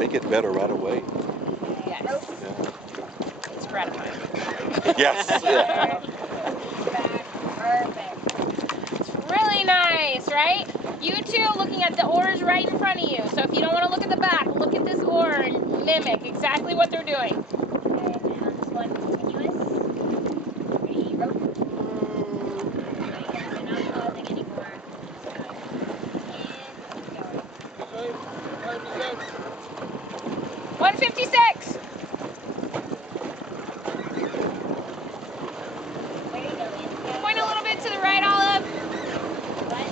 Make it better right away. Yes. Yeah. It's gratifying. Yes. Yeah. Perfect. It's really nice, right? You two looking at the oars right in front of you. So if you don't want to look at the back, look at this oar and mimic exactly what they're doing. Okay, now this one continuous. Ready, rope. Okay, so not pausing anymore. And going. 156. Point a little bit to the right, Olive. What?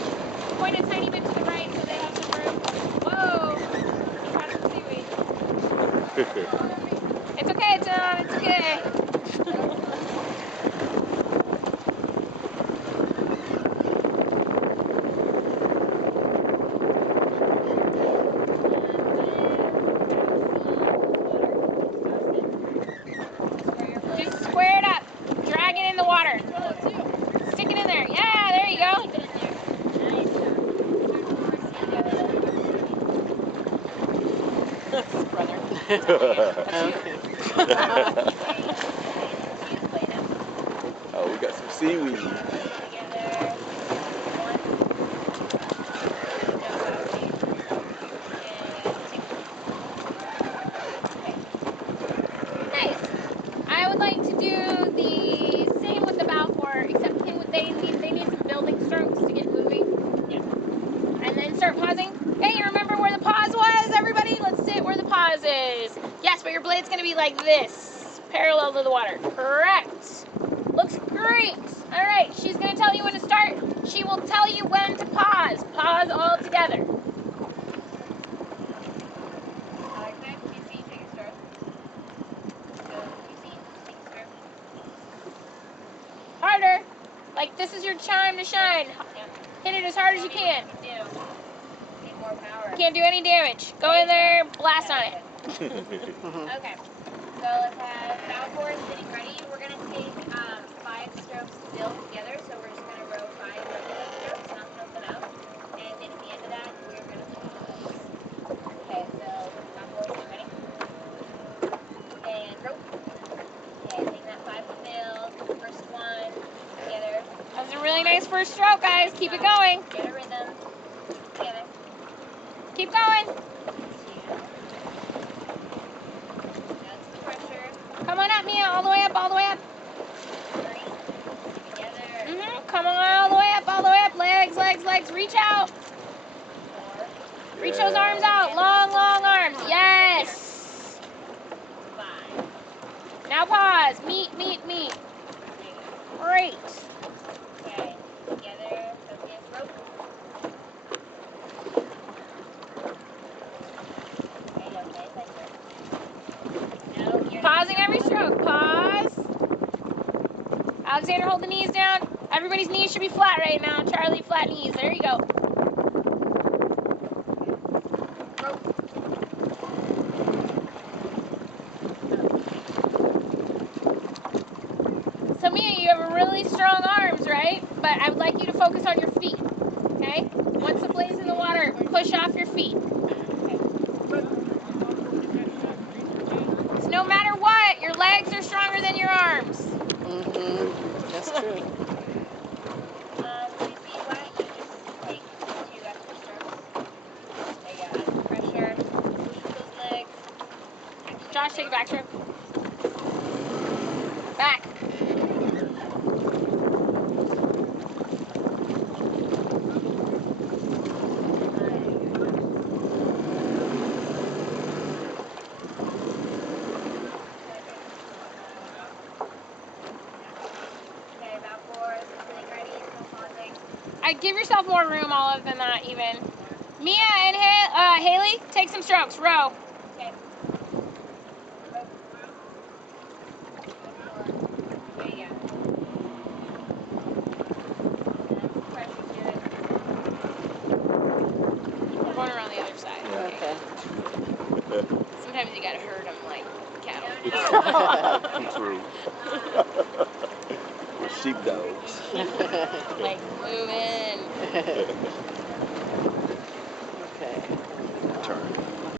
Point a tiny bit to the right so they have some room. Whoa. You caught some seaweed. It's okay, John. It's okay. Just square it up. Drag it in the water. Stick it in there. Yeah, there you go. Brother. Oh, we got some seaweed. Nice. I would like to do the same with the bow four, except they need some building strokes to get moving. Yeah. And then start pausing. Hey, you remember where the pause was, everybody? Let's sit where the pause is. Yes, but your blade's going to be like this, parallel to the water. Correct. Looks great. All right, she's going to tell you when to start. She will tell you when to pause. Pause all together. Harder. Like this is your time to shine. Hit it as hard as you can. Need more power. Can't do any damage. Go in there, blast on it. Okay. So let's have bow four sitting ready. We're going to take 5 strokes to build together. So we're just going to row 5 regular strokes, not something out. And then at the end of that, we're going to pause. Okay, so bow four sitting ready. And rope. Okay, taking that 5 to build. First one together. That was a really nice first stroke, guys. Keep it going. Get a rhythm. Together. Keep going. That's the pressure. Come on up, Mia. All the way up, all the way up. 3. Together. Come on, all the way up, all the way up. Legs, legs, legs. Reach out. 4. Reach those arms out. Long, long arms. Yes. 5. Now pause. Meet, meet, meet. Great. Okay. Together. Focus. Rope. Pausing every stroke. Pause. Alexander, hold the knees down. Everybody's knees should be flat right now. Charlie, flat knees. There you go. Rope. So Mia, you have really strong arms, right? But I would like you to focus on your feet. Okay? Once the blade's in the water, push off your feet. No matter what, your legs are stronger than your arms. That's true. Please be why don't you just take 2 extra strokes. There you go, add some pressure. Push with those legs. Josh, take a back stroke. Back. Give yourself more room, Olive, than that even. Mia and Haley, take some strokes. Row. Okay. There you go. Pressure to it. We're going around the other side. Okay. Sometimes you gotta herd them like cattle. True. We're sheepdogs. Like, move in. Okay. Turn.